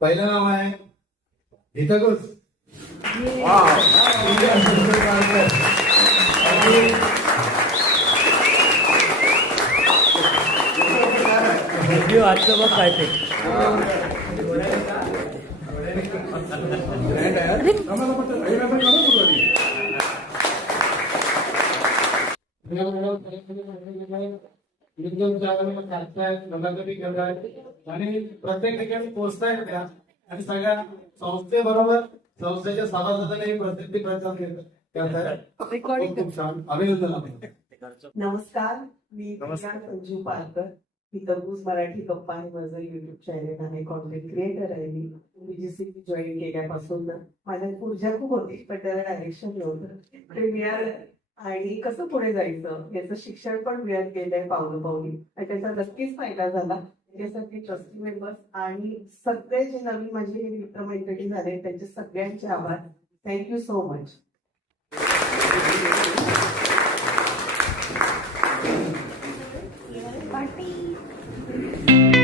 पहिलं नाव आहे हितगुज. वाटतं बघ काय ते. आणि प्रत्येक ठिकाणी पोहोचतायत त्या आणि सगळ्या संस्थेबरोबर संस्थेच्या सभासदांनाही प्रत्येक प्रयत्न करतायत. खूप छान, अभिनंदन आपलं. नमस्कार, मी संजू पारकर. हितगुज मराठी गप्पा हे माझं युट्यूब चॅनल आहे. कॉन्टेंट क्रिएटर आहे. मी BGCP जॉईन केल्यापासून माझ्या ऊर्जा खूप होती, पण त्याला डायरेक्शन नव्हतं. ते मिळालं आणि कसं पुढे जायचं याचं शिक्षण पण मिळत गेलंय पावलं पावली आणि त्याचा नक्कीच फायदा झाला. त्यासाठी ट्रस्टी मेंबर्स आणि सगळे जे नवीन माझे मित्रमैत्रिणी झाले त्यांचे सगळ्यांचे आभार. Thank you so much. पार्टी